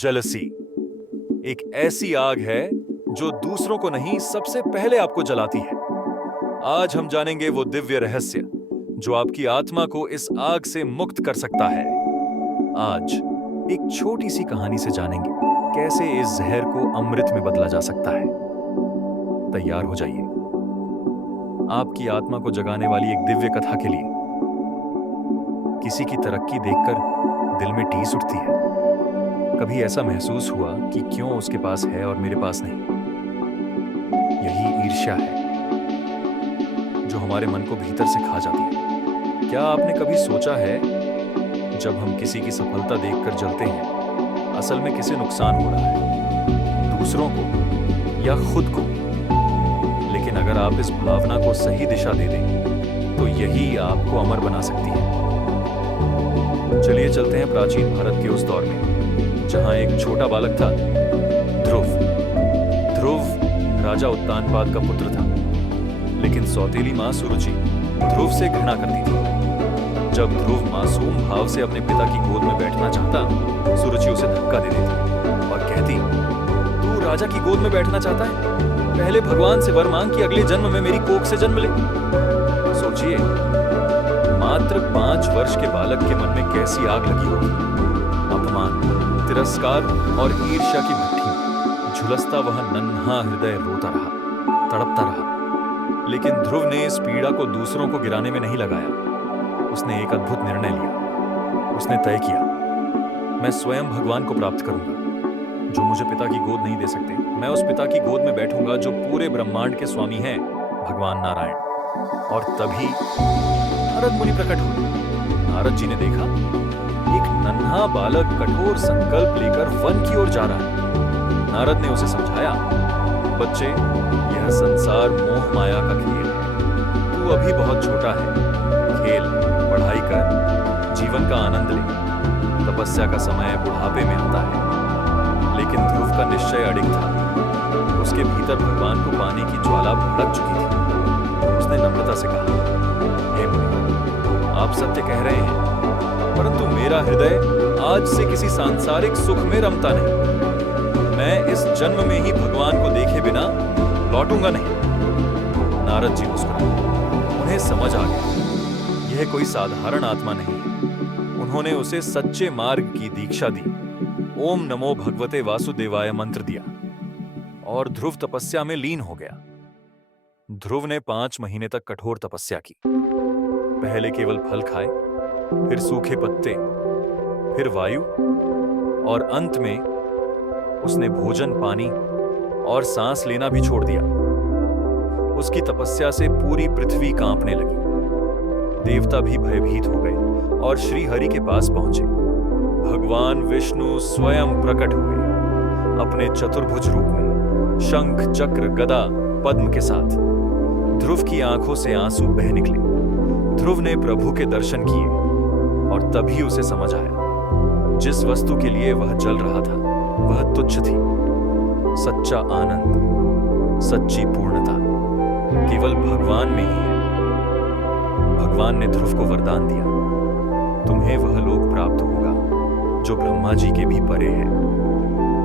Jealousy एक ऐसी आग है जो दूसरों को नहीं, सबसे पहले आपको जलाती है। आज हम जानेंगे वो दिव्य रहस्य जो आपकी आत्मा को इस आग से मुक्त कर सकता है। आज एक छोटी सी कहानी से जानेंगे कैसे इस जहर को अमृत में बदला जा सकता है। तैयार हो जाइए आपकी आत्मा को जगाने वाली एक दिव्य कथा के लिए। किसी की तरक्की देखकर दिल में टीस उठती है। कभी ऐसा महसूस हुआ कि क्यों उसके पास है और मेरे पास नहीं? यही ईर्ष्या है जो हमारे मन को भीतर से खा जाती है। क्या आपने कभी सोचा है, जब हम किसी की सफलता देखकर जलते हैं, असल में किसे नुकसान हो रहा है? दूसरों को या खुद को? लेकिन अगर आप इस भावना को सही दिशा दे दें तो यही आपको अमर बना सकती है। चलिए चलते हैं प्राचीन भारत के उस दौर में जहां एक छोटा बालक था, ध्रुव। ध्रुव राजा उत्तानपाद का पुत्र था, लेकिन सौतेली मां सुरुचि ध्रुव से घृणा करती थी। जब ध्रुव मासूम भाव से अपने पिता की गोद में बैठना चाहता, सुरुचि उसे धक्का दे देती और कहती, तू राजा की गोद में बैठना चाहता है? पहले भगवान से वर मांग कि अगले जन्म में मेरी कोख से जन्म ले। सोचिए, मात्र 5 वर्ष के बालक के मन में कैसी आग लगी होगी। अपमान, तिरस्कार और ईर्ष्या की भट्ठी में झुलसता वह नन्हा हृदय रोता रहा, तड़पता रहा। लेकिन ध्रुव ने इस पीड़ा को दूसरों को गिराने में नहीं लगाया। उसने एक अद्भुत निर्णय लिया। उसने तय किया, मैं स्वयं भगवान को प्राप्त करूंगा जो मुझे पिता की गोद नहीं दे सकते। मैं उस पिता की गोद में बैठूंगा जो पूरे ब्रह्मांड के स्वामी हैं, भगवान नारायण। और तभी नारद मुनि प्रकट हुए। नारद जी ने देखा, एक नन्हा बालक कठोर संकल्प लेकर वन की ओर जा रहा है। नारद ने उसे समझाया, बच्चे, यह संसार मोह माया का खेल है। तू अभी बहुत छोटा है। खेल, पढ़ाई कर, जीवन का आनंद ले। तपस्या का समय बुढ़ापे में आता है। लेकिन ध्रुव का निश्चय अडिग था। उसके भीतर भगवान को पाने की ज्वाला भड़क चुकी थी। उसने नम्रता से कहा, हे मुनि, आप सत्य कह रहे हैं, परंतु मेरा हृदय आज से किसी सांसारिक सुख में रमता नहीं। मैं इस जन्म में ही भगवान को देखे बिना लौटूंगा नहीं। नारद जी मुस्कुराए। उन्हें समझ आ गया, यह कोई साधारण आत्मा नहीं है। उन्होंने उसे सच्चे मार्ग की दीक्षा दी। ओम नमो भगवते वासुदेवाय मंत्र दिया और ध्रुव तपस्या में लीन हो गया। ध्रुव ने 5 महीने तक कठोर तपस्या की। पहले केवल फल खाए, फिर सूखे पत्ते, फिर वायु, और अंत में उसने भोजन, पानी और सांस लेना भी छोड़ दिया। उसकी तपस्या से पूरी पृथ्वी कांपने लगी। देवता भी भयभीत हो गए और श्री हरि के पास पहुंचे। भगवान विष्णु स्वयं प्रकट हुए अपने चतुर्भुज रूप में, शंख, चक्र, गदा, पद्म के साथ। ध्रुव की आंखों से आंसू बह निकले। ध्रुव ने प्रभु के दर्शन किए और तभी उसे समझ आया, जिस वस्तु के लिए वह जल रहा था वह तुच्छ थी। सच्चा आनंद, सच्ची पूर्णता केवल भगवान में ही है। भगवान ने ध्रुव को वरदान दिया, तुम्हें वह लोक प्राप्त होगा जो ब्रह्मा जी के भी परे है।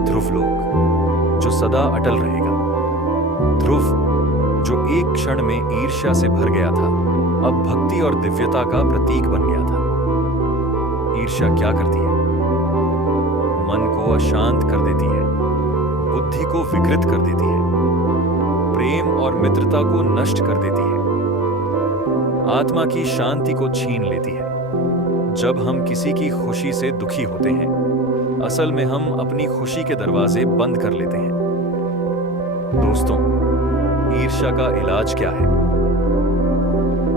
ध्रुव लोक जो सदा अटल रहेगा। ध्रुव जो एक क्षण में ईर्ष्या से भर गया था, अब भक्ति और दिव्यता का प्रतीक बन गया था। ईर्ष्या क्या करती है? मन को अशांत कर देती है, बुद्धि को विकृत कर देती है, प्रेम और मित्रता को नष्ट कर देती है, आत्मा की शांति को छीन लेती है। जब हम किसी की खुशी से दुखी होते हैं, असल में हम अपनी खुशी के दरवाजे बंद कर लेते हैं। दोस्तों, ईर्ष्या का इलाज क्या है?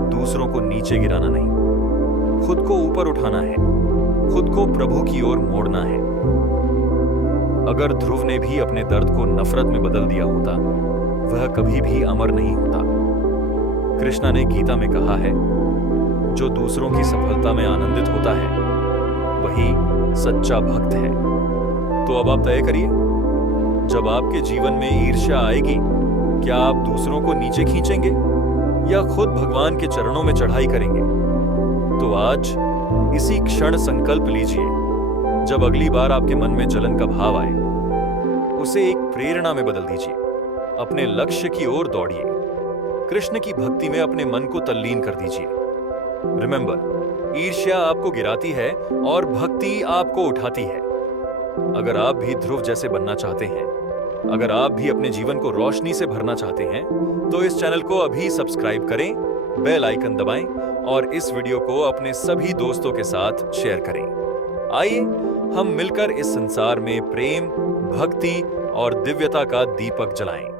दूसरों को नीचे गिराना नहीं, खुद को ऊपर उठाना है। खुद को प्रभु की ओर मोड़ना है। अगर ध्रुव ने भी अपने दर्द को नफरत में बदल दिया होता, वह कभी भी अमर नहीं होता। कृष्णा ने गीता में कहा है, जो दूसरों की सफलता में आनंदित होता है वही सच्चा भक्त है। तो अब आप तय करिए, जब आपके जीवन में ईर्ष्या आएगी, क्या आप दूसरों को नीचे खींचेंगे या खुद भगवान के चरणों में चढ़ाई करेंगे? तो आज इसी क्षण संकल्प लीजिए, जब अगली बार आपके मन में जलन का भाव आए, उसे एक प्रेरणा में बदल दीजिए। अपने लक्ष्य की ओर दौड़िए। कृष्ण की भक्ति में अपने मन को तल्लीन कर दीजिए। रिमेंबर, ईर्ष्या आपको गिराती है और भक्ति आपको उठाती है। अगर आप भी ध्रुव जैसे बनना चाहते हैं, अगर आप भी अपने जीवन को रोशनी से भरना चाहते हैं, तो इस चैनल को अभी सब्सक्राइब करें, बेल आइकन दबाएं और इस वीडियो को अपने सभी दोस्तों के साथ शेयर करें। आइए हम मिलकर इस संसार में प्रेम, भक्ति और दिव्यता का दीपक जलाएं।